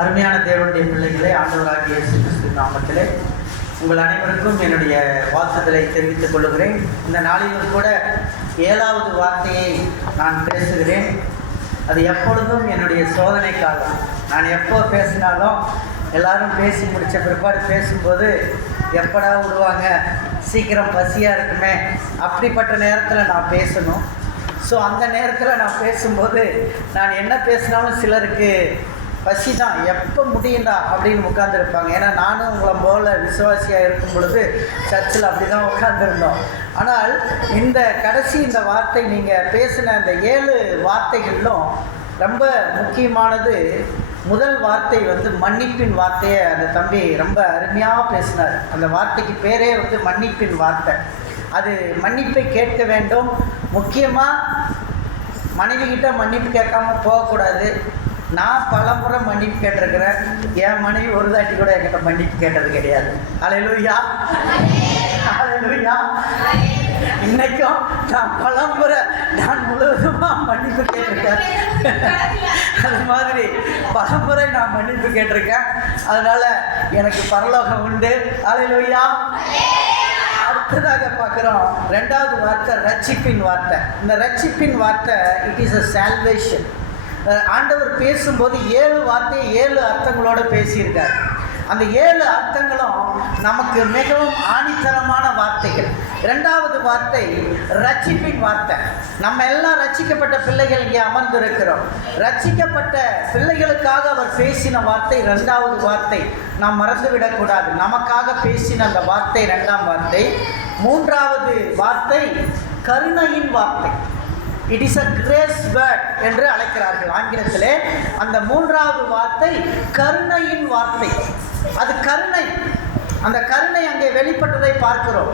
அருமையான தேவனுடைய பிள்ளைகளே, ஆண்டவராகிய இயேசு கிறிஸ்து நாமத்திலே உங்கள் அனைவருக்கும் என்னுடைய வாழ்த்துக்களை தெரிவித்துக் கொள்கிறேன். இந்த நாளிலும் கூட 7வது வார்த்தையை நான் பேசுகிறேன். அது எப்பொழுதும் என்னுடைய சோதனை காலம். நான் எப்போ பேசினாலும் எல்லாரும் பேசி முடித்த பிற்பாடு பேசும்போது எப்படா விடுவாங்க, சீக்கிரம் பசியாக இருக்குமே, அப்படிப்பட்ட நேரத்தில் நான் பேசணும். ஸோ அந்த நேரத்தில் நான் பேசும்போது நான் என்ன பேசினாலும் சிலருக்கு பசி தான், எப்போ முடியும்டா அப்படின்னு உட்காந்துருப்பாங்க. ஏன்னா நானும் உங்களை போல் விசுவாசியாக இருக்கும் பொழுது சர்ச்சில் அப்படி தான் உட்காந்துருந்தோம். ஆனால் இந்த வார்த்தை நீங்கள் பேசின அந்த 7 வார்த்தைகளிலும் ரொம்ப முக்கியமானது முதல் வார்த்தை மன்னிப்பின் வார்த்தையை அந்த தம்பி ரொம்ப அருமையாக பேசினார். அந்த வார்த்தைக்கு பேரே மன்னிப்பின் வார்த்தை. அது மன்னிப்பை கேட்க வேண்டும். முக்கியமாக மனைவிக்கிட்ட மன்னிப்பு கேட்காம போகக்கூடாது. நான் பல முறை மன்னிப்பு கேட்டிருக்கிறேன். என் மனைவி ஒரு தாட்டி கூட என்கிட்ட மன்னிப்பு கேட்டது கிடையாது. அல்லேலூயா, அல்லேலூயா. இன்னைக்கும் நான் பல முறை நான் முழுவதுமாக மன்னிப்பு கேட்டிருக்கேன். அது மாதிரி பல முறை நான் மன்னிப்பு கேட்டிருக்கேன். அதனால் எனக்கு பரலோகம் உண்டு. அல்லேலூயா. அடுத்ததாக பார்க்குறோம் 2வது வார்த்தை ரட்சிப்பின் வார்த்தை. இந்த ரட்சிப்பின் வார்த்தை இட் இஸ் அ சால்வேஷன். ஆண்டவர் பேசும்போது 7 வார்த்தையை 7 அர்த்தங்களோடு பேசியிருக்கார். அந்த 7 அர்த்தங்களும் நமக்கு மிகவும் ஆணித்தரமான வார்த்தைகள். 2வது வார்த்தை ரட்சிப்பின் வார்த்தை. நம்ம எல்லாம் ரட்சிக்கப்பட்ட பிள்ளைகள் இங்கே அமர்ந்திருக்கிறோம். ரட்சிக்கப்பட்ட பிள்ளைகளுக்காக அவர் பேசின வார்த்தை 2வது வார்த்தை. நாம் மறந்துவிடக்கூடாது. நமக்காக பேசின அந்த வார்த்தை 2ஆம் வார்த்தை. 3வது வார்த்தை கருணையின் வார்த்தை. It is a grace word என்று அழைக்கிறார்கள் ஆங்கிலத்திலே. அந்த 3வது வார்த்தை கருணையின் வார்த்தை. அது கருணை. அந்த கருணை அங்கே வெளிப்பட்டதை பார்க்கிறோம்.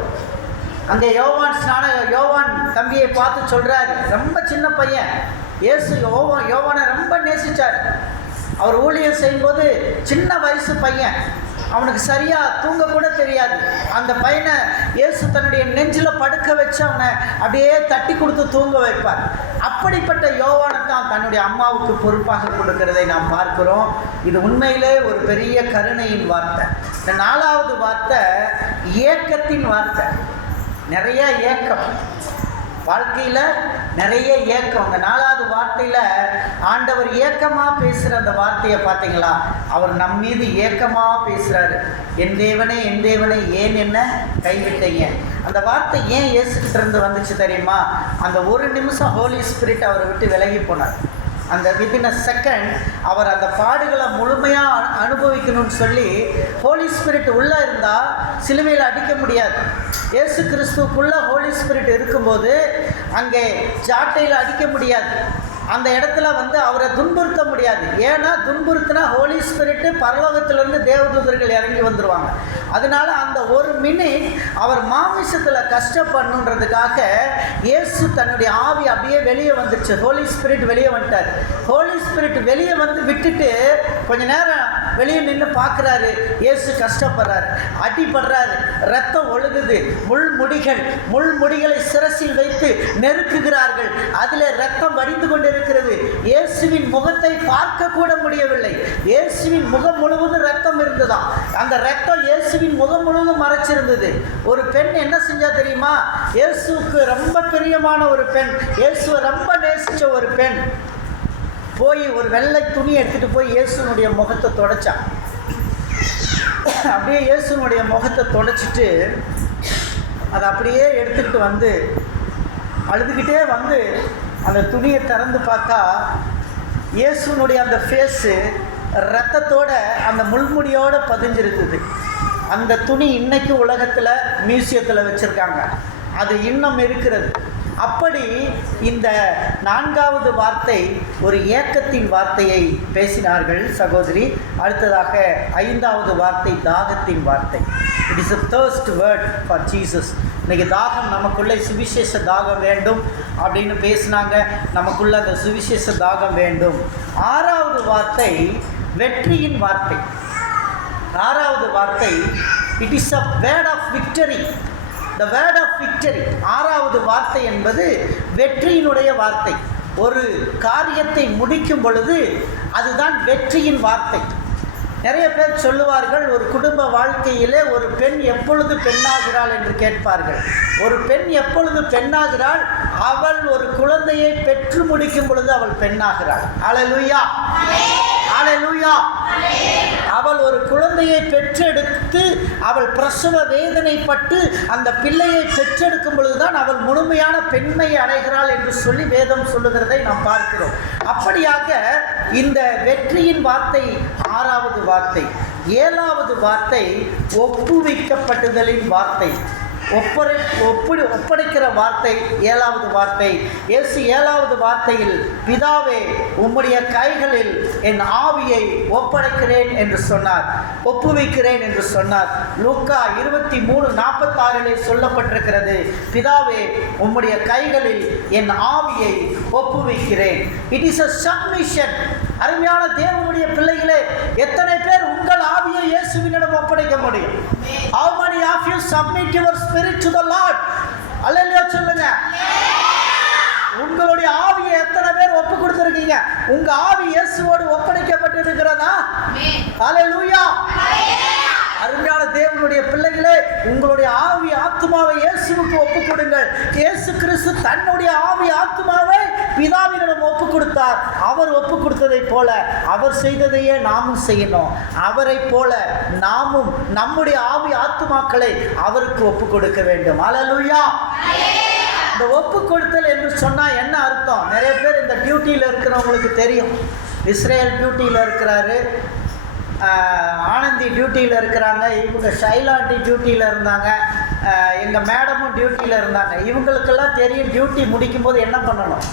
அங்கே யோவான் தம்பியை பார்த்து சொல்கிறார், ரொம்ப சின்ன பையன். இயேசு யோவானை ரொம்ப நேசித்தார். அவர் ஊழியம் செய்யும்போது சின்ன வயசு பையன், அவனுக்கு சரியாக தூங்க கூட தெரியாது. அந்த பையனை இயேசு தன்னுடைய நெஞ்சில் படுக்க வச்சு அவனை அப்படியே தட்டி கொடுத்து தூங்க வைப்பார். அப்படிப்பட்ட யோவானை தான் தன்னுடைய அம்மாவுக்கு பொறுப்பாக கொடுக்கிறதை நாம் பார்க்கிறோம். இது உண்மையிலே ஒரு பெரிய கருணையின் வார்த்தை. இந்த 4வது வார்த்தை ஏக்கத்தின் வார்த்தை. நிறைய ஏக்கம், வாழ்க்கையில் நிறைய ஏக்கம். அந்த 4வது வார்த்தையில் ஆண்டவர் ஏக்கமாக பேசுகிற அந்த வார்த்தையை பார்த்தீங்களா? அவர் நம் மீது ஏக்கமாக பேசுகிறாரு. என் தேவனே என் தேவனே ஏன் என்ன கைவிட்டீங்க. அந்த வார்த்தை ஏன் இயேசுக்கிட்ட இருந்து வந்துச்சு தெரியுமா? அந்த ஒரு நிமிஷம் ஹோலி ஸ்பிரிட் அவரை விட்டு விலகி போனார். அந்த வித்தின் அ செகண்ட் அவர் அந்த பாடுகளை முழுமையாக அனுபவிக்கணும்னு சொல்லி ஹோலி ஸ்பிரிட் உள்ளே இருந்தால் சிலுவையில் அடிக்க முடியாது. இயேசு கிறிஸ்துவுக்குள்ளே ஹோலி ஸ்பிரிட் இருக்கும்போது அங்கே ஜாட்டையில் அடிக்க முடியாது. அந்த இடத்துல அவரை துன்புறுத்த முடியாது. ஏன்னா துன்புறுத்தினா ஹோலி ஸ்பிரிட்டு பரலோகத்திலேருந்து தேவதூதர்கள் இறங்கி வந்துடுவாங்க. அதனால அந்த ஒரு மினிட் அவர் மாமிசத்தில் கஷ்டப்படணுன்றதுக்காக இயேசு தன்னுடைய ஆவி அப்படியே வெளியே வந்துடுச்சு. ஹோலி ஸ்பிரிட் வெளியே வந்துட்டார். ஹோலி ஸ்பிரிட் வெளியே விட்டுட்டு கொஞ்ச நேரம் வெளியே நின்று பார்க்குறாரு. இயேசு கஷ்டப்படுறாரு, அடிபடுறாரு, ரத்தம் ஒழுகுது. முள்முடிகளை சிரசில் வைத்து நெருக்குகிறார்கள். அதில் ரத்தம் வடிந்து கொண்டு இருக்கிறது. இயேசுவின் முகத்தை பார்க்க கூட முடியவில்லை. இயேசுவின் முகம் முழுவதும் ரத்தம் இருந்ததாம். அந்த ரத்தம் இயேசுவின் முகம் முழுவதும் மறைச்சிருந்தது. ஒரு பெண் என்ன செஞ்சா தெரியுமா? இயேசுவுக்கு ரொம்ப பிரியமான ஒரு பெண், இயேசுவை ரொம்ப நேசித்த ஒரு பெண் போய் ஒரு வெள்ளை துணி எடுத்துகிட்டு போய் இயேசுனுடைய முகத்தை தொடச்சான். அப்படியே இயேசுனுடைய முகத்தை தொடச்சிட்டு அதை அப்படியே எடுத்துக்கிட்டு அழுதுகிட்டே அந்த துணியை திறந்து பார்த்தா இயேசுனுடைய அந்த ஃபேஸு ரத்தத்தோட அந்த முள்முடியோடு பதிஞ்சிருக்குது. அந்த துணி இன்னைக்கு உலகத்தில் மியூசியத்தில் வச்சுருக்காங்க. அது இன்னும் இருக்கிறது. அப்படி இந்த 4வது வார்த்தை ஒரு ஏக்கத்தின் வார்த்தையை பேசினார்கள் சகோதரி. அடுத்ததாக 5வது வார்த்தை தாகத்தின் வார்த்தை. It is a thirst word for Jesus. இன்றைக்கி தாகம், நமக்குள்ளே சுவிசேஷ தாகம் வேண்டும் அப்படின்னு பேசினாங்க. நமக்குள்ளே அந்த சுவிசேஷ தாகம் வேண்டும். 6வது வார்த்தை வெற்றியின் வார்த்தை. 6வது வார்த்தை it is a word of victory. The word of victory. 6வது வார்த்தை என்பது வெற்றியினுடைய வார்த்தை. ஒரு காரியத்தை முடிக்கும் பொழுது அதுதான் வெற்றியின் வார்த்தை. நிறைய பேர் சொல்லுவார்கள், ஒரு குடும்ப வாழ்க்கையிலே ஒரு பெண் எப்பொழுது பெண்ணாகிறாள் என்று கேட்பார்கள். ஒரு பெண் எப்பொழுது பெண்ணாகிறாள்? அவள் ஒரு குழந்தையை பெற்று முடிக்கும் பொழுது அவள் பெண்ணாகிறாள். அல்லேலூயா, அல்லேலூயா. அவள் ஒரு குழந்தையை பெற்றெடுத்து அவள் பிரசவ வேதனைப்பட்டு அந்த பிள்ளையை பெற்றெடுக்கும் பொழுதுதான் அவள் முழுமையான பெண்மையை அடைகிறாள் என்று சொல்லி வேதம் சொல்லுகிறதை நாம் பார்க்கிறோம். அப்படியாக இந்த வெற்றியின் வார்த்தை 6வது வார்த்தை. 7வது வார்த்தை ஒப்புவிக்கப்பட்டுதலின் வார்த்தை, ஒப்படைக்கிற வார்த்தை. 7வது வார்த்தை, இயேசு 7வது வார்த்தையில் பிதாவே உம்முடைய கைகளில் என் ஆவியை ஒப்படைக்கிறேன் என்று சொன்னார், ஒப்புவிக்கிறேன் என்று சொன்னார். லூக்கா 23:46 சொல்லப்பட்டிருக்கிறது, பிதாவே உம்முடைய கைகளில் என் ஆவியை ஒப்புவிக்கிறேன். It is a submission. அருமையான தேவனுடைய பிள்ளைகளே, எத்தனை பேர் உங்கள் ஆவியை இயேசுவினிடம் ஒப்படைக்க முடியும்? How many of you submit your spirit to the Lord? அல்லேலூயா சொல்லுங்க. உங்களுடைய ஆவியை எத்தனை பேர் ஒப்பு கொடுத்திருக்கீங்க? உங்க ஆவி இயேசுவோடு ஒப்படைக்கப்பட்டிருக்கிறதா? அல்லேலூயா. அருமையான தேவனுடைய பிள்ளைகளே, உங்களுடைய ஆவி ஆத்துமாவை இயேசுவுக்கு ஒப்பு கொடுங்கள். இயேசு கிறிஸ்து தன்னுடைய ஆவி ஆத்துமாவை பிதாவினிடம் ஒப்பு கொடுத்தார். அவர் ஒப்பு கொடுத்ததை போல அவர் செய்ததையே நாமும் செய்யணும். அவரை போல நாமும் நம்முடைய ஆவி ஆத்துமாக்களை அவருக்கு ஒப்பு கொடுக்க வேண்டும். அல்லேலூயா. இந்த ஒப்பு கொடுத்தல் என்று சொன்னால் என்ன அர்த்தம்? நிறைய பேர் இந்த டியூட்டியில் இருக்கிறவங்களுக்கு தெரியும். இஸ்ரேல் டியூட்டியில் இருக்கிறாரு, ஆனந்தி டியூட்டியில் இருக்கிறாங்க, இவங்க ஷைலாண்டி டியூட்டியில் இருந்தாங்க, எங்கள் மேடமும் டியூட்டியில் இருந்தாங்க. இவங்களுக்கெல்லாம் தெரியும் டியூட்டி முடிக்கும் போது என்ன பண்ணணும்?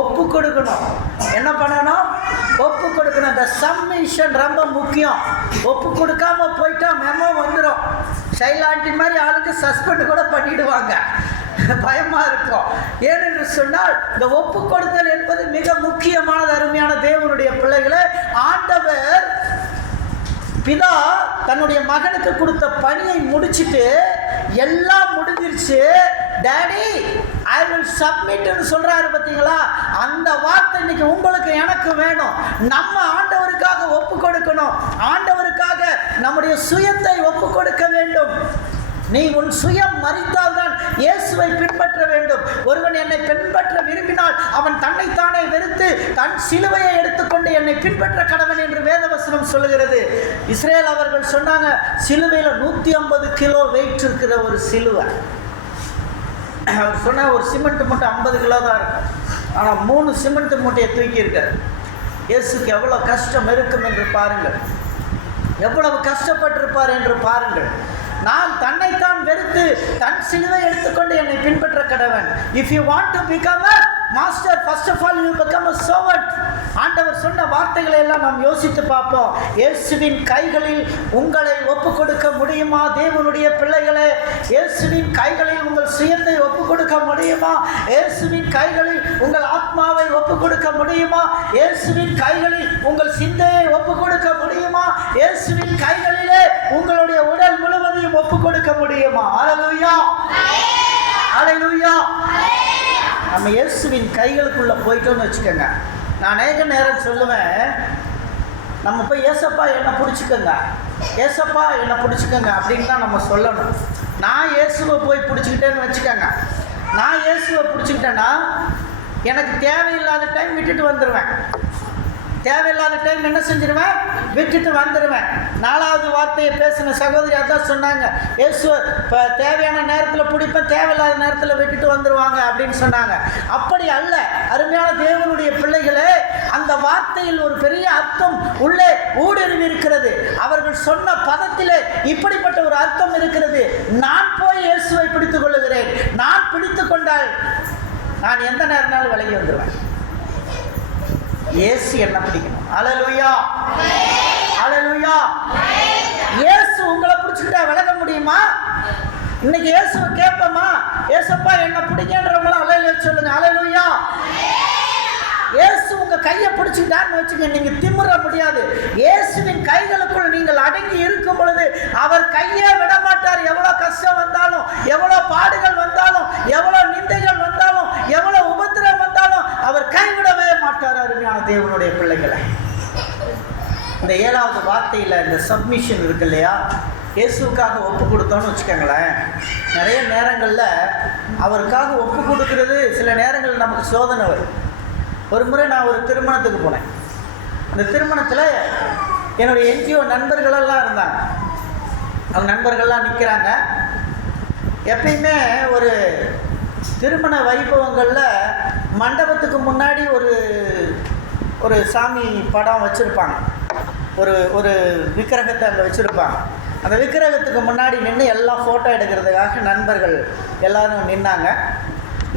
ஒப்பு கொடுக்கணும். என்ன பண்ணணும்? ஒப்பு கொடுக்கணும். இந்த சப்மிஷன் ரொம்ப முக்கியம். ஒப்பு கொடுக்காம போயிட்டா மெமோ வந்துடும். ஷைலாண்டி மாதிரி ஆளுக்கு சஸ்பெண்ட் கூட பண்ணிடுவாங்க. பயமாக இருக்கும். ஏனென்று சொன்னால் இந்த ஒப்பு கொடுத்தல் என்பது மிக முக்கியமானது. அருமையான தேவனுடைய பிள்ளைகளை, ஆண்டவர் பிதா தன்னுடைய மகனுக்கு கொடுத்த பணியை முடிச்சுட்டு எல்லாம் முடிஞ்சிருச்சு, டாடி ஐ வில் சப்மிட்னு சொல்றாரு. பார்த்தீங்களா? அந்த வார்த்தை இன்னைக்கு உங்களுக்கு எனக்கு வேணும். நம்ம ஆண்டவருக்காக ஒப்பு கொடுக்கணும். ஆண்டவருக்காக நம்முடைய சுயத்தை ஒப்பு கொடுக்க வேண்டும். நீ உன் சுயம் மரித்தால்தான் இயேசுவை பின்பற்ற வேண்டும். ஒருவன் என்னை பின்பற்ற விரும்பினால் அவன் தன்னைத்தானே வெறுத்து தன் சிலுவையை எடுத்துக்கொண்டு என்னை பின்பற்ற கடவன் என்று வேதவசனம் சொல்லுகிறது. இஸ்ரேல் அவர்கள் சொன்னாங்க, சிலுவையில் 150 கிலோ வெயிட் இருக்கிற ஒரு சிலுவை. அவர் சொன்ன ஒரு சிமெண்ட் மூட்டை 50 கிலோ தான் இருக்கும். ஆனால் 3 சிமெண்ட் மூட்டையை தூக்கி இருக்கார். இயேசுக்கு எவ்வளோ கஷ்டம் இருக்கும் என்று பாருங்கள், எவ்வளவு கஷ்டப்பட்டிருப்பார் என்று பாருங்கள். நான் தன்னைத்தான் வெறுத்து தன் சிலுவை எடுத்துக்கொண்டு என்னை பின்பற்ற கடவன். If you want to become a master, first of all you become a servant. ஆண்டவர் சொன்ன வார்த்தைகளை எல்லாம் நாம் யோசித்து பார்ப்போம். இயேசுவின் கைகளில் உங்களை ஒப்பு கொடுக்க முடியுமா? தேவனுடைய பிள்ளைகளே, இயேசுவின் கைகளில் உங்கள் சுயத்தை ஒப்பு கொடுக்க முடியுமா? இயேசுவின் கைகளில் உங்கள் ஆத்மாவை ஒப்பு கொடுக்க முடியுமா? இயேசுவின் கைகளில் உங்கள் சிந்தையை ஒப்பு கொடுக்க முடியுமா? இயேசுவின் கைகளிலே உங்களுடைய உடல் முழுவதையும் ஒப்பு கொடுக்க முடியுமா? அல்லேலூயா, அல்லேலூயா. நம்ம இயேசுவின் கைகளுக்குள்ள போயிட்டோம்னு வச்சுக்கோங்க. நான் அநேக நேரம் சொல்லுவேன், நம்ம போய் ஏசப்பா என்னை பிடிச்சிக்கோங்க, ஏசப்பா என்னை பிடிச்சிக்கோங்க அப்படின்னு தான் நம்ம சொல்லணும். நான் இயேசுவை போய் பிடிச்சிக்கிட்டேன்னு வச்சுக்கோங்க. நான் இயேசுவை பிடிச்சிக்கிட்டேன்னா எனக்கு தேவையில்லாத டைம் விட்டுட்டு வந்துடுவேன். தேவையில்லாத டைம் என்ன செஞ்சிருவேன்? விட்டுட்டு வந்துடுவேன். 4வது வார்த்தையை பேசின சகோதரி அதான் சொன்னாங்க, இயேசுவை இப்போ தேவையான நேரத்தில் பிடிப்பேன், தேவையில்லாத நேரத்தில் விட்டுட்டு வந்துடுவாங்க அப்படின்னு சொன்னாங்க. அப்படி அல்ல அருமையான தேவனுடைய பிள்ளைகளே. அந்த வார்த்தையில் ஒரு பெரிய அர்த்தம் உள்ளே ஊடுருவி இருக்கிறது. அவர்கள் சொன்ன பதத்திலே இப்படிப்பட்ட ஒரு அர்த்தம் இருக்கிறது. நான் போய் இயேசுவை பிடித்துக் கொள்ளுகிறேன். நான் பிடித்து கொண்டால் நான் எந்த நேரம்னாலும் விலகி வந்துடுவேன். இயேசு என்ன பிடிக்கணும். அல்லேலூயா, அல்லேலூயா. இயேசு உங்களை பிடிச்சிக்கிட்டா விலக முடியுமா? இன்னைக்கு இயேசுவை கேட்போமா? ஏசப்பா என்ன பிடிக்கன்றவங்களும் அல்லேலூயா சொல்லுங்க. அல்லேலூயா. இயேசு உங்க கையை பிடிச்சிக்கிட்டான்னு வச்சுக்க, நீங்க திமிர முடியாது. இயேசுவின் கைகளுக்குள் நீங்கள் அடங்கி இருக்கும் பொழுது அவர் கையே விட மாட்டார். எவ்வளவு கஷ்டம் வந்தாலும், எவ்வளவு பாடுகள் வந்தாலும், எவ்வளவு நிந்தைகள் வந்தாலும், எவ்வளவு உபத்திரம் வந்தாலும் அவர் கைவிடவே மாட்டார். அருமையான தேவனுடைய பிள்ளைகளை, இந்த 7வது வார்த்தையில் இந்த சப்மிஷன் இருக்கு இல்லையா, இயேசுக்காக ஒப்பு கொடுத்தோன்னு வச்சுக்கோங்களேன். நிறைய நேரங்களில் அவருக்காக ஒப்பு கொடுக்கறது சில நேரங்கள் நமக்கு சோதனை வரும். ஒரு முறை நான் ஒரு திருமணத்துக்கு போனேன். அந்த திருமணத்தில் என்னுடைய NGO நண்பர்களெல்லாம் இருந்தாங்க. அவங்க நண்பர்கள்லாம் நிற்கிறாங்க. எப்பயுமே ஒரு திருமண வைபவங்களில் மண்டபத்துக்கு முன்னாடி ஒரு சாமி படம் வச்சுருப்பாங்க, ஒரு விக்கிரகத்தை அங்கே வச்சுருப்பாங்க. அந்த விக்கிரகத்துக்கு முன்னாடி நின்று எல்லாம் ஃபோட்டோ எடுக்கிறதுக்காக நண்பர்கள் எல்லோரும் நின்னாங்க.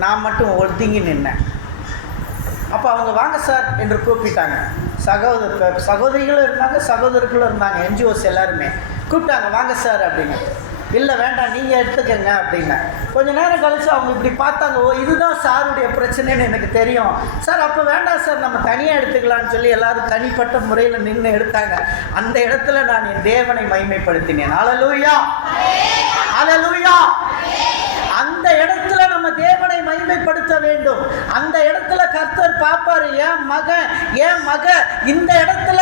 நான் மட்டும் ஒதுங்கி நின்னேன். அப்போ அவங்க வாங்க சார் என்று கூப்பிட்டாங்க. சகோதரிகளும் இருந்தாங்க, சகோதரர்களும் இருந்தாங்க. NGOs எல்லாருமே கூப்பிட்டாங்க, வாங்க சார் அப்படின்னு. இல்லை வேண்டாம், நீங்கள் எடுத்துக்கங்க அப்படின்னா. கொஞ்சம் நேரம் கழிச்சு அவங்க இப்படி பார்த்தாங்க. ஓ, இதுதான் சாருடைய பிரச்சனைன்னு எனக்கு தெரியும் சார். அப்போ வேண்டாம் சார், நம்ம தனியாக எடுத்துக்கலான்னு சொல்லி எல்லாரும் தனிப்பட்ட முறையில் நின்று எடுத்தாங்க. அந்த இடத்துல நான் என் தேவனை மகிமைப்படுத்தினேன். அல்லேலூயா, அல்லேலூயா. அந்த இடத்துல நம்ம தேவனை மகிமைப்படுத்த வேண்டும். அந்த இடத்துல கர்த்தர் பார்ப்பாரு, என் மக இந்த இடத்துல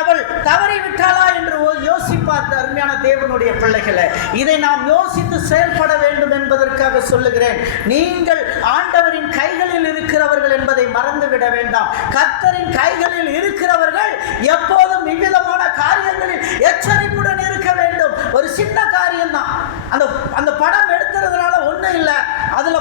அவள் தவறி விட்டாளா என்று யோசிப்பார். அருமையான தேவனுடைய பிள்ளைகளை, இதை நாம் யோசித்து செயல்பட வேண்டும் என்பதற்காக சொல்லுகிறேன். நீங்கள் ஆண்டவரின் கைகளில் இருக்கிறவர்கள் என்பதை மறந்துவிட வேண்டாம். கர்த்தரின் கைகளில் இருக்கிறவர்கள் எப்போதும் விவிதமான காரியங்களில் எச்சரிப்புடன் இருக்க வேண்டும். ஒரு சின்ன காரியம்தான். அந்த படம் எடுக்கிறதுனால ஒன்றும் இல்லை. அதில்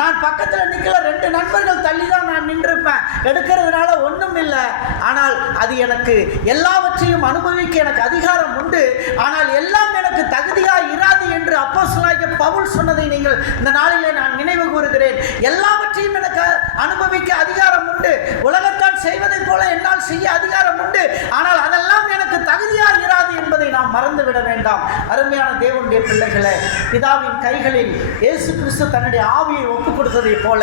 நான் பக்கத்தில் நிற்கல, 2 நண்பர்கள் தள்ளி தான் நான் நின்றிருப்பேன். எடுக்கிறதுனால ஒன்றும் இல்லை. ஆனால் அது எனக்கு எல்லாவற்றையும் அனுபவிக்க எனக்கு அதிகாரம் உண்டு. ஆனால் எல்லாம் எனக்கு தகுதியாக இராது என்று அப்போஸ்தலனாகிய பவுல் சொன்னதை நீங்கள் இந்த நாளிலே நான் நினைவு கூறுகிறேன். எல்லாவற்றையும் எனக்கு அனுபவிக்க அதிகாரம் உண்டு. உலகத்தான் செய்வதைப் போல என்னால் செய்ய அதிகாரம் உண்டு. ஆனால் அதெல்லாம் எனக்கு தகுதியாக இராது என்பதை நாம் மறந்துவிட வேண்டாம். அருமையான தேவனுடைய பிள்ளைகளே, பிதாவின் கைகளில் இயேசு கிறிஸ்து தன்னுடைய ஆவியை ஒப்புக் கொடுத்ததைப் போல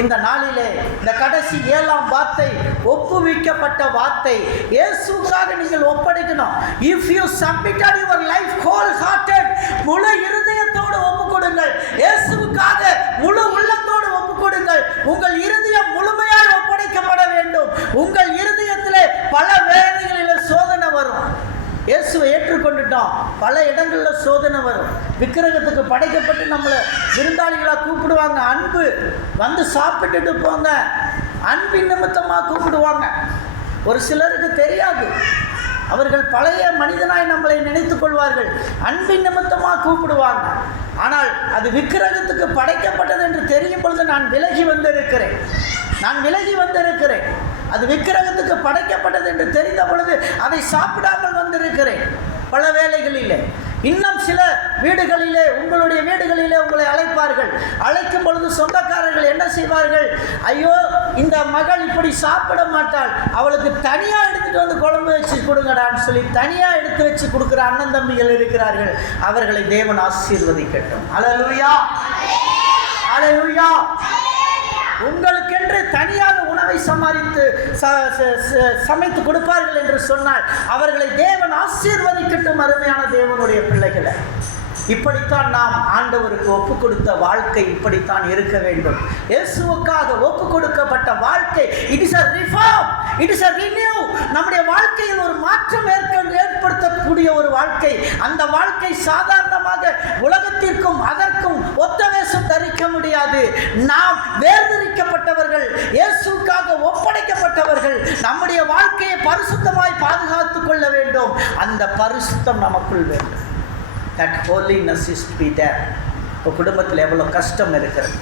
இந்த நாளிலே இந்த கடைசி 7ஆம் வார்த்தை ஒப்புவிக்கப்பட்ட வார்த்தை. இயேசுக்காக நீங்கள் ஒப்படைக்கணும். If you submitted your life wholehearted, முழு இருதயத்தோடு ஒப்புக் கொடுங்கள். இயேசுவுக்காக முழு உள்ளத்தோடு ஒப்புக் கொடுங்கள். உங்கள் இருதயம் முழுமையாக ஒப்படைக்கப்பட வேண்டும். உங்கள் இருதயத்திலே பல வேளைகளில் சோதனை வரும். இயேசுவை ஏற்றுக்கொண்டுட்டோம், பல இடங்களில் சோதனை வரும். விக்கிரகத்துக்கு படைக்கப்பட்டு நம்மளை விருந்தாளிகளாக கூப்பிடுவாங்க. அன்பு வந்து சாப்பிட்டுட்டு போங்க, அன்பின் நிமித்தமாக கூப்பிடுவாங்க. ஒரு சிலருக்கு தெரியாது, அவர்கள் பழைய மனிதனாய் நம்மளை நினைத்துக் கொள்வார்கள். அன்பின் நிமித்தமாக கூப்பிடுவாங்க. ஆனால் அது விக்கிரகத்துக்கு படைக்கப்பட்டது என்று தெரியும் பொழுது நான் விலகி வந்திருக்கிறேன். அது விக்கிரகத்துக்கு படைக்கப்பட்டது என்று தெரிந்த பொழுது அதை சாப்பிடாமல் வந்திருக்கிறேன். பல வேளைகளிலே இன்னும் சில வீடுகளிலே, உங்களுடைய வீடுகளிலே உங்களை அழைப்பார்கள். அழைக்கும் பொழுது சொந்தக்காரர்கள் என்ன செய்வார்கள்? ஐயோ, இந்த மகள் இப்படி சாப்பிட மாட்டாள், அவளுக்கு தனியாக எடுத்துகிட்டு வந்து குழம்பு வச்சு கொடுங்கடான்னு சொல்லி தனியாக எடுத்து வச்சு கொடுக்குற அண்ணன் தம்பிகள் இருக்கிறார்கள். அவர்களை தேவன் ஆசீர்வதிக்கட்டும். அல்லேலூயா, அல்லேலூயா. உங்களுக்கென்று தனியாக உணவை சமைத்து கொடுப்பார்கள் என்று சொன்னால் அவர்களை தேவன் ஆசீர்வதிக்கட்டும். அருமையான தேவனுடைய பிள்ளைகளை, இப்படித்தான் நாம் ஆண்டவருக்கு ஒப்பு கொடுத்த வாழ்க்கை இப்படித்தான் இருக்க வேண்டும். இயேசுவுக்காக ஒப்பு கொடுக்கப்பட்ட வாழ்க்கை, it is a reform, it is a renew. நம்முடைய வாழ்க்கையில் ஒரு மாற்றம் ஏற்படுத்தக்கூடிய ஒரு வாழ்க்கை. அந்த வாழ்க்கை சாதாரணமாக உலகத்திற்கும் அதற்கும் ஒத்த வேஷம் தரிக்க முடியாது. நாம் வேர்திரிக்கப்பட்டவர்கள், இயேசுவுக்காக ஒப்படைக்கப்பட்டவர்கள். நம்முடைய வாழ்க்கையை பரிசுத்தமாய் பாதுகாத்துக் கொள்ள வேண்டும். அந்த பரிசுத்தம் நமக்குள் வேண்டும். That holiness is to be there. இப்போ குடும்பத்தில் எவ்வளோ கஷ்டம் இருக்கிறது.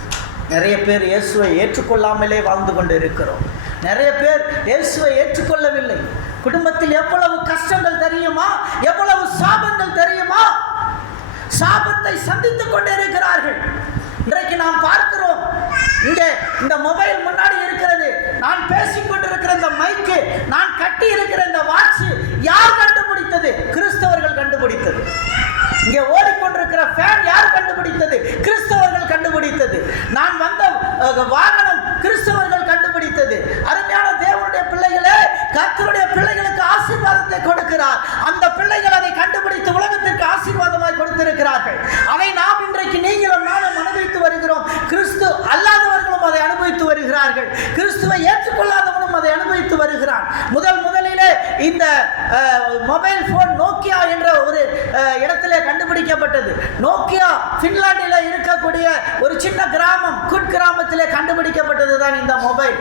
நிறைய பேர் இயேசுவை ஏற்றுக்கொள்ளாமலே வாழ்ந்து கொண்டு இருக்கிறோம். நிறைய பேர் இயேசுவை ஏற்றுக்கொள்ளவில்லை. குடும்பத்தில் எவ்வளவு கஷ்டங்கள் தெரியுமா? எவ்வளவு சாபங்கள் தெரியுமா? சாபத்தை சந்தித்துக் கொண்டு இருக்கிறார்கள். இன்றைக்கு நாம் பார்க்கிறோம், இங்கே இந்த மொபைல் முன்னாடி இருக்கிறது, நான் பேசிக்கொண்டிருக்கிற இந்த மைக்கு, நான் கட்டி இருக்கிற இந்த வாட்ச் யார் கண்டுபிடித்தது? கிறிஸ்தவர்கள் கண்டுபிடித்தது. இங்கே ஓடிக்கொண்டிருக்கிற ஃபேன் யார் கண்டுபிடித்தது? கிறிஸ்தவர்கள் கண்டுபிடித்தது. நான் வந்த வாகனம் கிறிஸ்தவர்கள் கண்டுபிடித்தது. அருமையான தேவனுடைய பிள்ளைகளே, கர்த்தருடைய பிள்ளைகளுக்கு ஆசீர்வாதத்தை கொடுக்கிறார். அந்த பிள்ளைகள் அதை கண்டுபிடித்து உலகத்திற்கு ஆசீர்வாதமாய் கொடுத்திருக்கிறார்கள். அதை நாம் இன்றைக்கு நீங்களும் நானும் அனுபவித்து வருகிறோம். கிறிஸ்து அல்லாதவர்களும் அதை அனுபவித்து வருகிறார்கள். கிறிஸ்துவை ஏற்றுக்கொள்ளாதவனும் அதை அனுபவித்து வருகிறான். முதலிலே இந்த மொபைல் ஃபோன் நோக்கியா என்ற ஒரு இடத்துல கண்டுபிடிக்கப்பட்டது. நோக்கியா பின்லாண்டில் இருக்கக்கூடிய ஒரு சின்ன கிராமம், குட் கிராமத்தில் கண்டுபிடிக்கப்பட்டது தான் இந்த மொபைல்.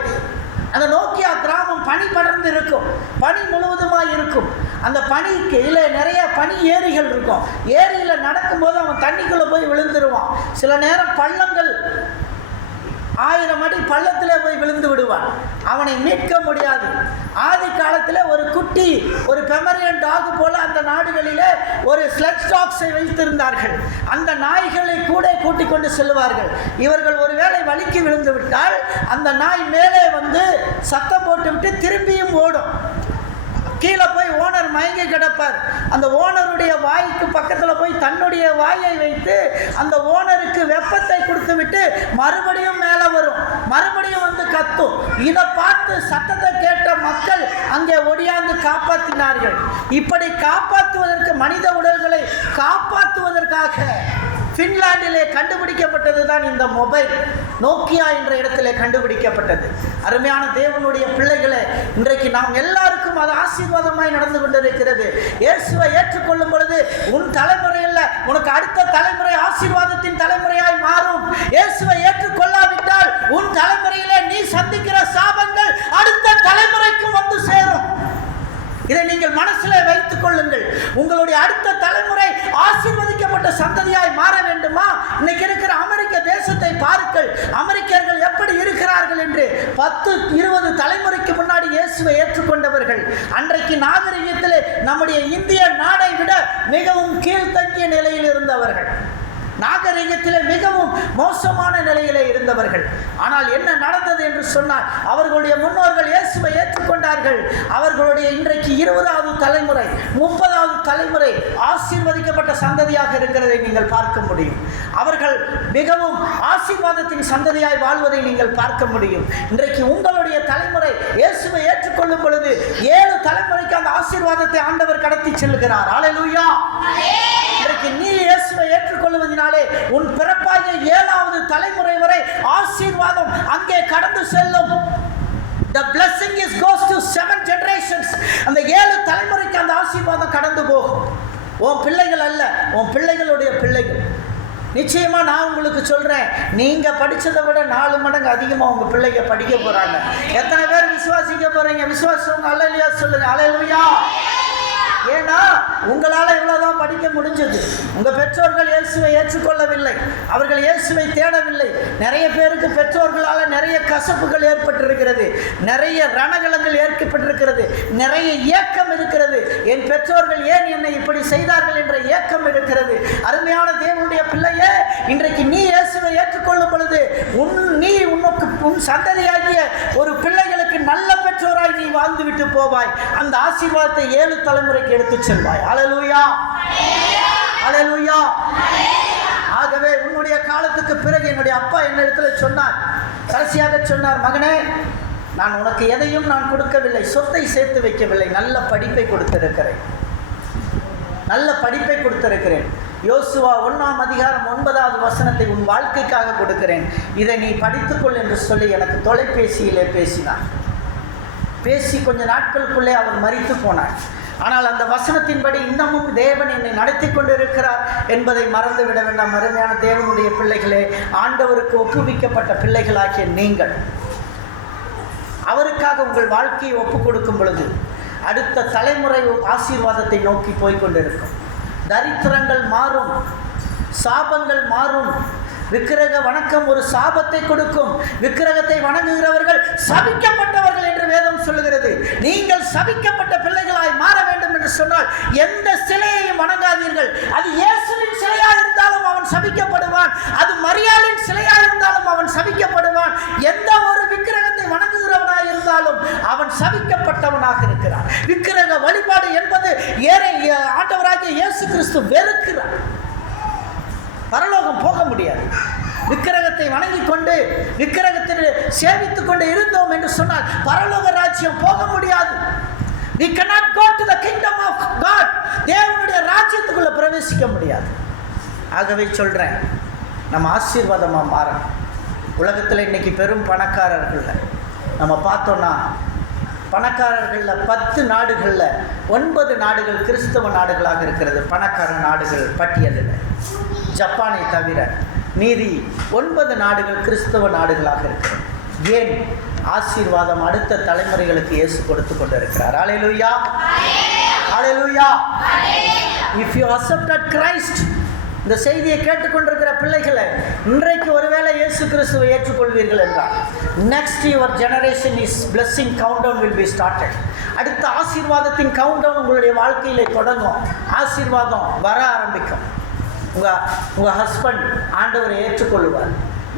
அந்த நோக்கியா கிராமம் பனி படர்ந்து இருக்கும், பனி முழுவதுமாக இருக்கும். அந்த பனிக்கு இல்லை நிறைய பனி ஏரிகள் இருக்கும். ஏரியில் நடக்கும்போது அவன் தண்ணிக்குள்ளே போய் விழுந்துருவான். சில நேரம் பள்ளங்கள் 1000 அடி பள்ளத்தில் போய் விழுந்து விடுவான். அவனை மீட்க முடியாது. ஆதி காலத்தில் ஒரு குட்டி, ஒரு பெமரியன் டாக் போல அந்த நாடுகளிலே ஒரு ஸ்லெட்ஜ் டாக்ஸை வைத்திருந்தார்கள். அந்த நாய்களை கூட கூட்டிக் கொண்டு செல்வார்கள். இவர்கள் ஒருவேளை வலிக்கு விழுந்து விட்டால் அந்த நாய் மேலே வந்து சத்தம் போட்டு விட்டு திரும்பியும் ஓடும். கீழே போய் ஓனர் மயங்கி கிடப்பார். அந்த ஓனருடைய வாய்க்கு பக்கத்தில் போய் தன்னுடைய வாயை வைத்து அந்த ஓனருக்கு வெப்பத்தை கொடுத்து விட்டு மறுபடியும் மேலே வரும், மறுபடியும் வந்து கத்தும். இதை பார்த்து சத்தத்தை கேட்ட மக்கள் அங்கே ஒடியாந்து காப்பாற்றினார்கள். இப்படி காப்பாற்றுவதற்கு, மனித உடல்களை காப்பாற்றுவதற்காக பின்லாண்டிலே கண்டுபிடிக்கப்பட்டது தான் இந்த மொபைல். நோக்கியா என்ற இடத்திலே கண்டுபிடிக்கப்பட்டது. அருமையான தேவனுடைய பிள்ளைகளே, இன்றைக்கு நாம் எல்லாருக்கும் அது ஆசீர்வாதமாய் நடந்து கொண்டிருக்கிறது. இயேசுவை ஏற்றுக்கொள்ளும் பொழுது உன் தலைமுறையில் உனக்கு அடுத்த தலைமுறை ஆசீர்வாதத்தின் தலைமுறையாய் மாறும். இயேசுவை ஏற்றுக்கொள்ளாவிட்டால் உன் தலைமுறையிலே நீ சந்திக்கிற சாபங்கள் அடுத்த தலைமுறைக்கும் வந்து சேரும். இதை நீங்கள் மனசில் வைத்துக் கொள்ளுங்கள். உங்களுடைய அடுத்த தலைமுறை ஆசீர்வதிக்கப்பட்ட சந்ததியாய் மாற வேண்டுமா? இன்னைக்கு இருக்கிற அமெரிக்க தேசத்தை பாருங்கள். அமெரிக்கர்கள் எப்படி இருக்கிறார்கள் என்று. 10-20 தலைமுறைக்கு முன்னாடி இயேசுவை ஏற்றுக்கொண்டவர்கள் அன்றைக்கு நாகரிகத்திலே நம்முடைய இந்திய நாடை விட மிகவும் கீழ்த்தங்கிய நிலையில் இருந்தவர்கள், நாகரிகத்திலே மிகவும் மோசமான நிலையிலே இருந்தவர்கள். ஆனால் என்ன நடந்தது என்று சொன்னால், அவர்களுடைய முன்னோர்கள் இயேசுவை ஏற்றுக்கொண்டார்கள். அவர்களுடைய இன்றைக்கு 20வது தலைமுறை, 30வது தலைமுறை ஆசீர்வதிக்கப்பட்ட சந்ததியாக இருக்கிறதை நீங்கள் பார்க்க முடியும். அவர்கள் மிகவும் ஆசீர்வாதத்தின் சந்ததியாய் வாழ்வதை நீங்கள் பார்க்க முடியும். இன்றைக்கு உங்களுடைய தலைமுறை இயேசுவை ஏற்றுக்கொள்ளும் பொழுது 7 தலைமுறைக்கு அந்த ஆசீர்வாதத்தை ஆண்டவர் கடத்தி செல்கிறார். அல்லேலூயா. இன்றைக்கு நீ இயேசுவை ஏற்றுக்கொள்வதனாலே உன் பிறப்பாகிய 7வது தலைமுறை வரை ஆசீர்வாதம் அங்கே கடந்து செல்லும். The blessing goes to 7 generations. அந்த 7 தலைமுறைக்கு அந்த ஆசீர்வாதம் கடந்து போகும். உன் பிள்ளைகள் அல்ல, உன் பிள்ளைகளுடைய பிள்ளைகள். நிச்சயமா நான் உங்களுக்கு சொல்றேன், நீங்க படிச்சதை விட 4 மடங்கு அதிகமா உங்க பிள்ளைங்க படிக்க போறாங்க. எத்தனை பேர் விசுவாசிக்க போறீங்க? விசுவாசம் அல்லேலூயா சொல்லுங்க. அல்லேலூயா. ஏன்னா உங்களால் இவ்வளவுதான் படிக்க முடிஞ்சது. உங்க பெற்றோர்கள் இயேசுவை ஏற்றுக்கொள்ளவில்லை, அவர்கள் இயேசுவை தேடவில்லை. நிறைய பேருக்கு பெற்றோர்களால் நிறைய கசப்புகள் ஏற்பட்டிருக்கிறது, நிறைய ரணகலங்கள் ஏற்பட்டிருக்கிறது, நிறைய ஏக்கம் இருக்கிறது. என் பெற்றோர்கள் ஏன் என்னை இப்படி செய்தார்கள் என்ற ஏக்கம் இருக்கிறது. அருமையான தேவனுடைய பிள்ளையே, இன்றைக்கு நீ இயேசுவை ஏற்றுக்கொள்ளும் பொழுது உன் சந்ததியாகிய ஒரு பிள்ளைகளுக்கு நல்ல பெற்றோராய் நீ வாழ்ந்து விட்டு போவாய். அந்த ஆசீர்வாதத்தை 7 தலைமுறைக்கு எடுத்து செல்வாய். அல்லேலூயா. அல்லேலூயா. ஆகவே உன்னுடைய காலத்துக்கு பிறகு என்னுடைய அப்பா என்னிடத்துல சொன்னார், கடைசியாக சொன்னார், மகனே, நான் உனக்கு எதையும் நான் கொடுக்கவில்லை, சொத்தை சேர்த்து வைக்கவில்லை, நல்ல படிப்பை கொடுத்திருக்கிறேன், நல்ல படிப்பை கொடுத்திருக்கிறேன். யோசுவா 1ஆம் அதிகாரம் 9வது வசனத்தை உன் வாழ்க்கைக்காக கொடுக்கிறேன், இதை நீ படித்துக்கொள் என்று சொல்லி எனக்கு தொலைபேசியிலே பேசினார். பேசி கொஞ்ச நாட்களுக்குள்ளே அவர் மரித்து போனார். ஆனால் அந்த வசனத்தின்படி இன்னமும் தேவன் என்னை நடத்தி கொண்டிருக்கிறார் என்பதை மறந்து விட வேண்டாம். அருமையான தேவனுடைய பிள்ளைகளே, ஆண்டவருக்கு ஒப்புவிக்கப்பட்ட பிள்ளைகளாகிய நீங்கள் அவருக்காக உங்கள் வாழ்க்கையை ஒப்பு கொடுக்கும் பொழுது அடுத்த தலைமுறை ஆசீர்வாதத்தை நோக்கி போய்கொண்டிருக்கும். தரித்திரங்கள் மாறும், சாபங்கள் மாறும். விக்கிரக வணக்கம் ஒரு சாபத்தை கொடுக்கும். விக்கிரகத்தை வணங்குகிறவர்கள் சபிக்கப்பட்டவர்கள் என்று வேதம் சொல்லுகிறது. நீங்கள் சபிக்கப்பட்ட பிள்ளைகளாய் மாற வேண்டும் என்று சொன்னால் எந்த சிலையையும் வணங்காதீர்கள். அது இயேசுவின் சிலையாக இருந்தாலும் அவன் சபிக்கப்படுவான், அது மரியாளின் சிலையாக இருந்தாலும் அவன் சபிக்கப்படுவான். எந்த ஒரு விக்கிரகத்தை வணங்குகிறவனாக இருந்தாலும் அவன் சபிக்கப்பட்டவனாக இருக்கிறான். விக்கிரக வழிபாடு என்பது ஆண்டவராகிய இயேசு கிறிஸ்து வெறுக்கிறார். பரலோகம் போக முடியாது. விக்கிரகத்தை வணங்கி கொண்டு விக்கிரகத்தில் சேவித்துக் கொண்டு இருந்தோம் என்று சொன்னால் பரலோக ராஜ்யம் போக முடியாது. We cannot go to the kingdom of God. தேவனுடைய ராஜ்யத்துக்குள்ள பிரவேசிக்க முடியாது. ஆகவே சொல்றேன், நம்ம ஆசீர்வாதமா மாறணும். உலகத்தில் இன்னைக்கு பெரும் பணக்காரர்கள் நம்ம பார்த்தோம்னா பணக்காரர்களில் 10 நாடுகளில் 9 நாடுகள் கிறிஸ்தவ நாடுகளாக இருக்கிறது. பணக்கார நாடுகள் பட்டியலில் ஜப்பானை தவிர மீதி 9 நாடுகள் கிறிஸ்தவ நாடுகளாக இருக்கிறது. ஏன்? ஆசீர்வாதம் அடுத்த தலைமுறைகளுக்கு இயேசு கொடுத்து கொண்டு இருக்கிறார். ஹல்லேலூயா, ஹல்லேலூயா. If you accepted Christ, இந்த செய்தியை கேட்டுக்கொண்டிருக்கிற பிள்ளைகளை, இன்றைக்கு ஒருவேளை இயேசு கிறிஸ்துவை ஏற்றுக்கொள்வீர்கள் என்றால், next your generation is blessing countdown will be started. அடுத்த ஆசீர்வாதத்தின் கவுண்டவுன் உங்களுடைய வாழ்க்கையிலே தொடங்கும். ஆசீர்வாதம் வர ஆரம்பிக்கும். உங்கள் ஹஸ்பண்ட் ஆண்டவரை ஏற்றுக்கொள்வார்.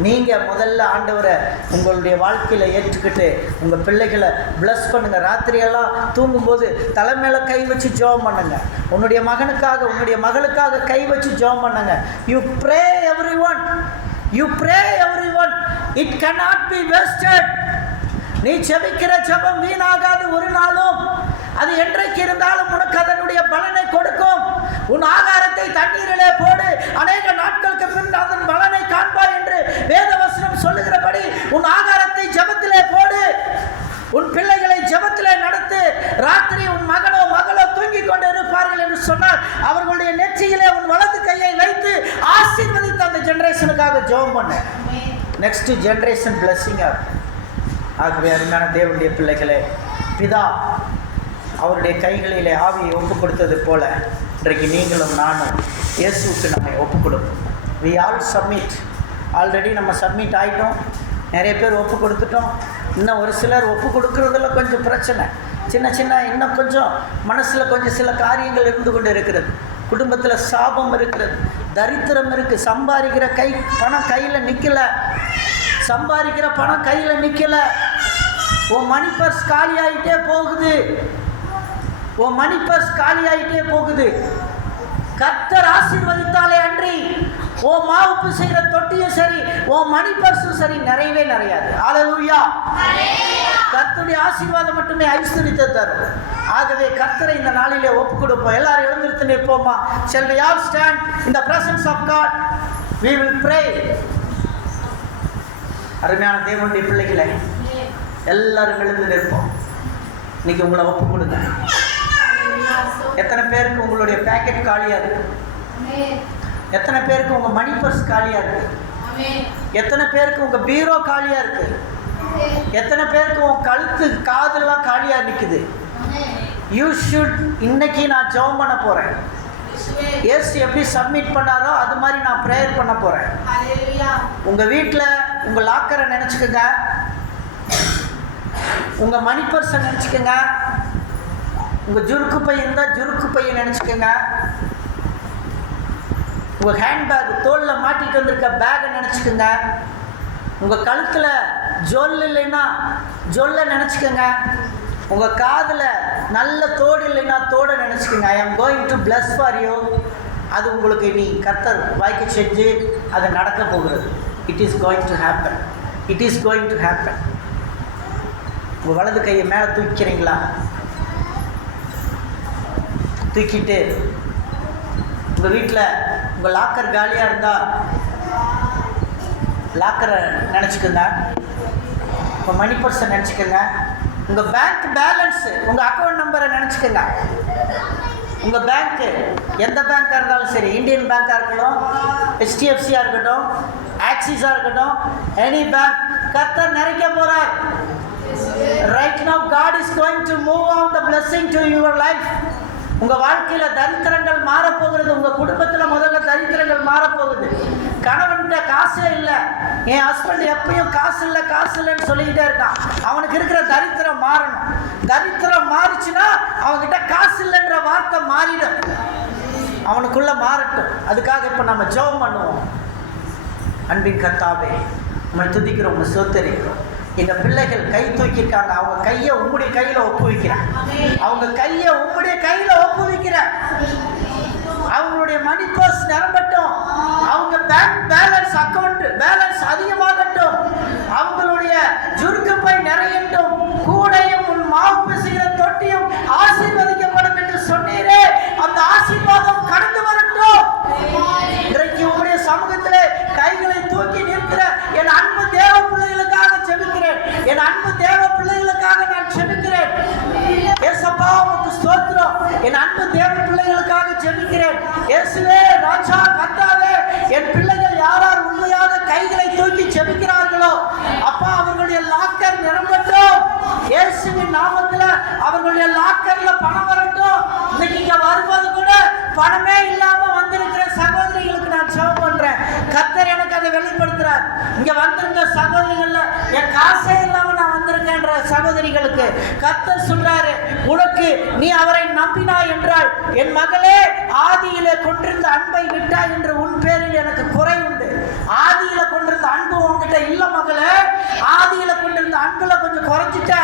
நீங்கள் முதல்ல ஆண்டவரை உங்களுடைய வாழ்க்கையில் ஏற்றுக்கிட்டு உங்கள் பிள்ளைகளை பிளஸ் பண்ணுங்கள். ராத்திரியெல்லாம் தூங்கும்போது தலைமையில கை வச்சு ஜெபம் பண்ணுங்க. உன்னுடைய மகனுக்காக உன்னுடைய மகளுக்காக கை வச்சு ஜெபம் பண்ணுங்க. You pray everyone, you pray everyone. It cannot be wasted. நீ ஜெபிக்கிற ஜெபம் வீணாகாது ஒரு நாளும். அது என்றைக்கு இருந்தாலும் உனக்கு அதனுடைய பலனை கொடுக்கும். உன் ஆகாரத்தை தண்ணீரிலே போடு, அநேக நாட்களுக்கு பின் அதன் பலனை காண்பாய் என்று வேதவசனம் சொல்லுகிறபடி உன் ஆகாரத்தை ஜெபத்திலே போடு. உன் பிள்ளைகளை ஜெபத்திலே நடத்து. ராத்திரி உன் மகனோ மகளோ தூங்கிக் கொண்டு இருப்பார்கள் என்று சொன்னால் அவர்களுடைய நெற்றியிலே உன் வலது கையை வைத்து ஆசீர்வதித்து அந்த ஜெனரேஷனுக்காக ஜெபம் பண்ண. நெக்ஸ்ட் ஜெனரேஷன் பிளெஸிங் ஆகும். ஆகவே அருமையான தேவனுடைய பிள்ளைகளே, பிதா அவருடைய கைகளிலே ஆவியை ஒப்பு கொடுத்தது போல இன்றைக்கு நீங்களும் நானும் இயேசுவுக்கு நம்மை ஒப்பு கொடுப்போம். We all submit. ஆல்ரெடி நம்ம சப்மிட் ஆகிட்டோம். நிறைய பேர் ஒப்பு கொடுத்துட்டோம். இன்னும் ஒரு சிலர் ஒப்பு கொடுக்குறதுல கொஞ்சம் பிரச்சனை, சின்ன இன்னும் கொஞ்சம் மனசில் கொஞ்சம் சில காரியங்கள் இருந்து கொண்டு இருக்கிறது. குடும்பத்தில் சாபம் இருக்கிறது, தரித்திரம் இருக்குது. சம்பாதிக்கிற பணம் கையில் நிற்கலை, சம்பாதிக்கிற பணம் கையில் நிற்கலை. உன் மணி பர்ஸ் காலியாகிட்டே போகுது, உன் மணி பர்ஸ் காலியாகிட்டே போகுது. கர்த்தர் ஆசீர்வதித்தாலே அன்றி உன் மாவுப்பு செய்கிற தொட்டியும் சரி, உன் மணி பர்ஸும் சரி நிறையவே நிறையாது. ஹல்லேலூயா. கர்த்தருடைய ஆசீர்வாதம் மட்டுமே ஐஸ்வர்யத்தை தரும். ஆகவே கர்த்தரை இந்த நாளிலே ஒப்பு கொடுப்போம். எல்லாரும் எழுந்திருத்து நிற்போமா? Shall we all stand in the presence of God? We will pray. அருமையான தேவனுடைய பிள்ளைகளை, எல்லாரும் எழுந்து நிற்போம். இன்னைக்கு உங்களை ஒப்பு கொடுங்க. எத்தனை பேருக்கு உங்களுடைய பேக்கெட் காலியா இருக்கு? எத்தனை பேருக்கு உங்க மணி பர்ஸ் காலியா இருக்கு? எத்தனை பேருக்கு உங்க பீரோ காலியா இருக்கு? எத்தனை பேருக்கு உங்க கழுத்து காதெல்லாம் காலியா நிக்குது? You should. இன்னைக்கு நான் ஜெபம் பண்ண போறேன். இயேசு எப்படி சப்மிட் பண்ணாரோ அது மாதிரி நான் ப்ரேயர் பண்ண போறேன். உங்க வீட்டில் உங்க லாக்கரை நினைச்சுக்கோங்க, உங்க மணி பர்ஸை நினைச்சுக்கோங்க, உங்க ஜுருக்கு பை இருந்தால் ஜுருக்கு பையை நினைச்சுக்கோங்க, உங்க ஹேண்ட்பேக் தோளில் மாட்டிட்டு வந்திருக்க பேக்கை நினைச்சுக்கோங்க, உங்க கழுத்துல ஜொல் இல்லைன்னா ஜொல்லை நினைச்சுக்கோங்க, உங்க காதுல நல்ல தோடு இல்லைன்னா தோடை நினைச்சுக்கோங்க. I am going to bless for you. அது உங்களுக்கு நீ கர்த்தர் வாய்க்கு செஞ்சு அது நடக்க போகிறது. It is going to happen. It is going to happen. உங்கள் வலது கையை மேலே தூக்கிறீங்களா? தூக்கிட்டு உங்கள் வீட்டில் உங்கள் லாக்கர் காலியாக இருந்தால் லாக்கரை நினச்சிக்கோங்க, உங்கள் மணி பர்ஸை நினச்சிக்கோங்க, உங்கள் பேங்க் பேலன்ஸு, உங்கள் அக்கௌண்ட் நம்பரை நினச்சிக்கோங்க. உங்கள் பேங்க்கு எந்த பேங்காக இருந்தாலும் சரி, இந்தியன் பேங்காக இருக்கட்டும், HDFCயாக இருக்கட்டும், ஆக்சிஸாக இருக்கட்டும், எனி பேங்க், கர்த்தர் நிறைக்க போகிறார். Right now God is going to move on the blessing to your life. உங்கள் வாழ்க்கையில் தரித்திரங்கள் மாறப்போகிறது. உங்கள் குடும்பத்தில் முதல்ல தரித்திரங்கள் மாறப்போகுது. கணவன்கிட்ட காசே இல்லை, என் ஹஸ்பண்ட் எப்பயும் காசு இல்லை காசு இல்லைன்னு சொல்லிக்கிட்டே இருக்கான். அவனுக்கு இருக்கிற தரித்திரம் மாறணும். தரித்திரம் மாறிச்சுன்னா அவன்கிட்ட காசு இல்லைன்ற வார்த்தை மாறிடும், அவனுக்குள்ள மாறட்டும். அதுக்காக இப்போ நம்ம ஜெபம் பண்ணுவோம். அன்பின் கர்த்தாவே, உங்களை துதிக்கிறோம், உங்களை ஸ்தோத்திரிக்கிறோம். எங்கள் பிள்ளைகள் கை தூக்கியிருக்காங்க, அவங்க கையை உங்களுடைய கையில் ஒப்புவிக்கிறேன். அவங்க கையை உங்களுடைய கையில் ஒப்புவிக்கிறேன். அவங்களுடைய மணி பர்ஸ் நிரம்பட்டும், அவங்க பேங்க் பேலன்ஸ், அக்கௌண்ட் பேலன்ஸ் அதிகமாகட்டும், அவங்களுடைய ஜுருக்கு பை நிறையட்டும், கூடையும் உன் மாவு பிசைகிற தொட்டியும் ஆசீர்வதிக்கப்படும் என்று சொன்னீரே, அந்த ஆசீர்வாதம் கடந்து வரட்டும். இன்றைக்கு உங்களுடைய சமூகத்திலே கைகளை தூக்கி நிற்கிற என் அன்பு தேவ பிள்ளைகளுக்காக செபிக்கிறேன். என் அன்பு தேவ பிள்ளைகளுக்காக நான் செபிக்கிறேன். என் அன்பு தேவ பிள்ளைகளுக்காக ஜெபிக்கிறேன். இயேசுவே ராஜா கர்த்தாவே, என் பிள்ளைகள் யார் யார் உண்மையான கைகளை தூக்கி ஜெபிக்கிறார்களோ அப்பா, அவர்களுடைய லாக்கர் நிரம்பட்டும். இயேசுவின் நாமத்துல அவர்களுடைய லாக்கர்ல பணம் வரட்டும். இன்னைக்கு இங்க வரும்போது கூட பணமே இல்லாம வந்திருக்கிற சகோதரிகளுக்கு நான் ஜெபம் பண்றேன். கர்த்தர் எனக்கு அதை வெளிப்படுத்துறார். இங்க வந்திருந்த சகோதரிகள்ல என் காசே இல்லாம நான் வந்திருக்கேன்ற சகோதரிகளுக்கு கர்த்தர் சொல்றாரு, உனக்கு நீ அவரை நம்பினாய் என்றால் என் மகளே, ஆதியிலே கொண்டிருந்த அன்பை விட்டாய் என்று உன் பேரில் எனக்கு குறை உண்டு. ஆதியில கொண்டிருந்த அன்பு உங்ககிட்ட இல்ல மகளே, ஆதியில கொண்டிருந்த அன்புல கொஞ்சம் குறைஞ்சிட்ட.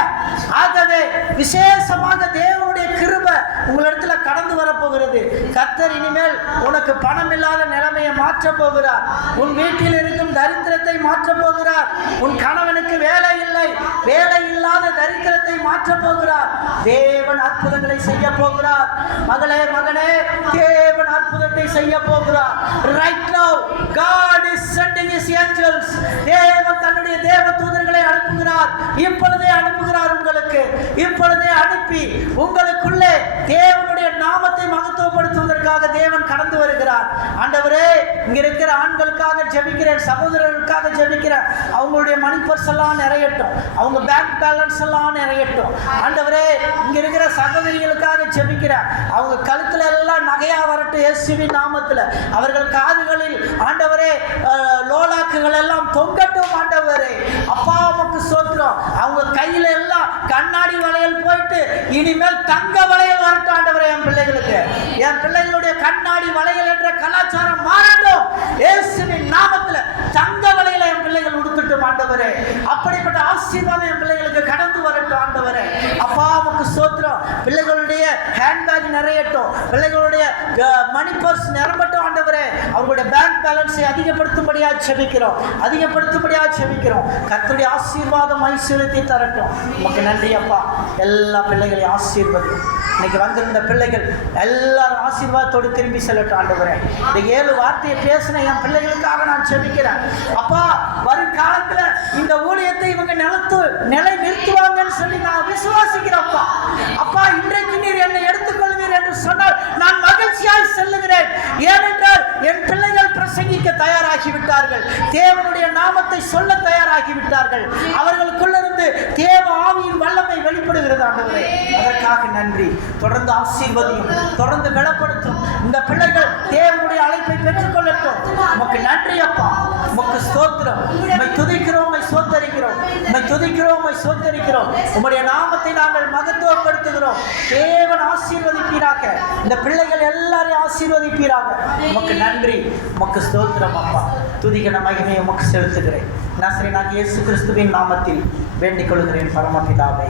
ஆகவே விசேஷமாக தேவனுடைய கிருபை உங்களிடத்துல கடந்து வர போகிறது. கர்த்தர் இனிமேல் உனக்கு பணம் இல்லாத நிலைமையை மாற்ற போகிறார். உன் வீட்டில் இருக்கும் தரித்திரத்தை மாற்ற போகிறார். உன் கணவனுக்கு வேலை இல்லை, வேலை இல்லாத தரித்திரத்தை மாற்ற போகிறார். தேவன் அற்புதங்களை செய்ய போகிறார். மகளே மகனே, தேவன் அற்புதத்தை செய்ய போகிறார். Right now God is sending his angels. தேவன் தன்னுடைய தேவ தூதர்களை அனுப்புகிறார். இப்பொழுதே அனுப்புகிறார். உங்களுக்கு இப்பொழுதே அனுப்பி உங்களுக்குள்ளே தேவனுடைய நாமத்தை மகத்துவப்படுத்துவதற்காக தேவன் கடந்து வருகிறார். ஆண்டவரே, இங்க இருக்கிற ஆண்களுக்காக ஜெபிக்கிறேன், சகோதரர்களுக்காக ஜெபிக்கிறேன். அவங்களுடைய மணி பர்ஸ் எல்லாம் நிறையட்டும், அவங்க பேங்க் பேலன்ஸ் எல்லாம் நிறையட்டும். ஆண்டவரே, இங்க இருக்கிற சகோதரிகளுக்காக ஜெபிக்கிறேன். அவங்க கழுத்துல எல்லாம் நகையா வரட்டும் இயேசுவின் நாமத்துல. அவர்கள் காதுகளில் ஆண்டவரே லோலாக்குகள் எல்லாம் தொங்கட்டும். ஆண்டவரே அப்பா உமக்கு ஸ்தோத்திரம். அவங்க கையில எல்லாம் கண்ணாடி வளையல் போயிட்டு இனிமேல் தங்க வளையல் வரட்டும். ஆண்டவரே, என் பிள்ளைகளுக்கு, என் பிள்ளைகளுடைய கண்ணாடி வளையல் என்ற கலாச்சாரம் மாறட்டும். இயேசுவின் நாமத்துல தங்க வளையலை என் பிள்ளைகள் உடுத்துட்டும். ஆண்டவரே, அப்படிப்பட்ட ஆசீர்வாதம் என் பிள்ளைகளுக்கு கடந்து வரட்டும். ஆண்டவரே அப்பா உமக்கு ஸ்தோத்திரம். பிள்ளைகளுடைய ஹேண்ட்பேக் நிறையட்டும், பிள்ளைகளுடைய மணி பர்ஸ் நிரம்பட்டும். ஆண்டவரே, அவர்களுடைய பேங்க் பேலன்ஸை அதிகப்படுத்தும்படியா செபிக்கிறோம், அதிகப்படுத்தும்படியா செபிக்கிறோம். கர்த்தருடைய ஆசீர்வாதம் ஐஸ்வர்யத்தை தரட்டும். உமக்கு நன்றி அப்பா. எல்லா பிள்ளைகளையும் ஆசீர்வதி. இன்னைக்கு வந்திருந்த பிள்ளைகள் எல்லாரும் ஆசீர்வாதத்தோடு திரும்பி செல்லட்டும். ஆண்டவரே, இந்த 7 வார்த்தையை பேசின என் பிள்ளைகளுக்காக நான் செபிக்கிறேன். அப்பா, வரும் காலத்துல இந்த ஊழியத்தை இவங்க நிலை நிறுத்துவாங்கன்னு சொல்லி நான் விசுவாசிக்கிறேன்ப்பா. அப்பா, இன்றைக்கு நீர் என்னை எடுத்துக்கொள்வீர் என்று சொன்னால் நான் மகிழ்ச்சியாய் செல்லுகிறேன். ஏனென்றால் என் பிள்ளைகள் பிரசங்கிக்க தயாராகிவிட்டார்கள், தேவனுடைய நாமத்தை சொல்ல தயாராகிவிட்டார்கள். அவர்களுக்குள்ளிருந்து தேவ ஆவியின் வல்லமை வெளிப்படுகிறது. ஆண்டவரே, அதற்காக நன்றி. தொடர்ந்து ஆசீர்வதியும், தொடர்ந்து பலப்படுத்தும். இந்த பிள்ளைகள் தேவனுடைய அழைப்பை பெற்றுக்கொள்ளட்டும். உமக்கு நன்றி அப்பா, உமக்கு ஸ்தோத்திரம். உம்மை துதிக்கிறோம், உம்மை ஸ்தோத்தரிக்கிறோம், உம்மை துதிக்கிறோம், உம்மை ஸ்தோத்தரிக்கிறோம். உம்முடைய நாமத்தை நாங்கள் மகத்துவப்படுத்துகிறோம். தேவன் ஆசீர்வதிப்பீராக, இந்த பிள்ளைகள் எல்லாரையும் ஆசீர்வதிப்பீராக. உமக்கு நன்றி, உமக்கு ஸ்தோத்திரம் அப்பா. துதிகன மகிமையை உமக்கு செலுத்துகிறேன். நசரேயனாகிய இயேசு கிறிஸ்துவின் நாமத்தில் வேண்டிக் கொள்கிறேன் பரமபிதாவே.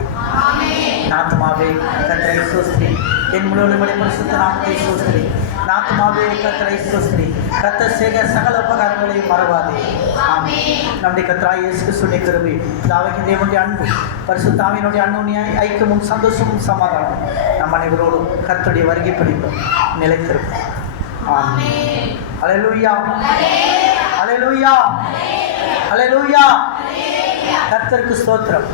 நாத்துமாவே கர்த்தரை ஸ்தோத்திரி, என் முழு பரிசுத்த நாமத்தை ஸ்தோத்திரி. நாத்துமாவே கர்த்தரை ஸ்தோத்திரி, கர்த்தர் செய்த சகல உபகாரங்களையும் மறவாதே. ஆமென். நம்முடைய கர்த்தராகிய இயேசு கிறிஸ்துவின் கிருபை, பிதாவாகிய தேவனுடைய அன்பு, பரிசுத்த ஆவியினுடைய அன்யோன்ய ஐக்கியமும் சந்தோஷமும் சமாதானமும் நம் அனைவரோடும் கர்த்தருடைய வருகை பிடித்தும் நிலைத்திருக்கும். ஆமென். அல்லேலூயா, அல்லேலூயா, அல்லேலூயா. கர்த்தருக்கு ஸ்தோத்திரம்.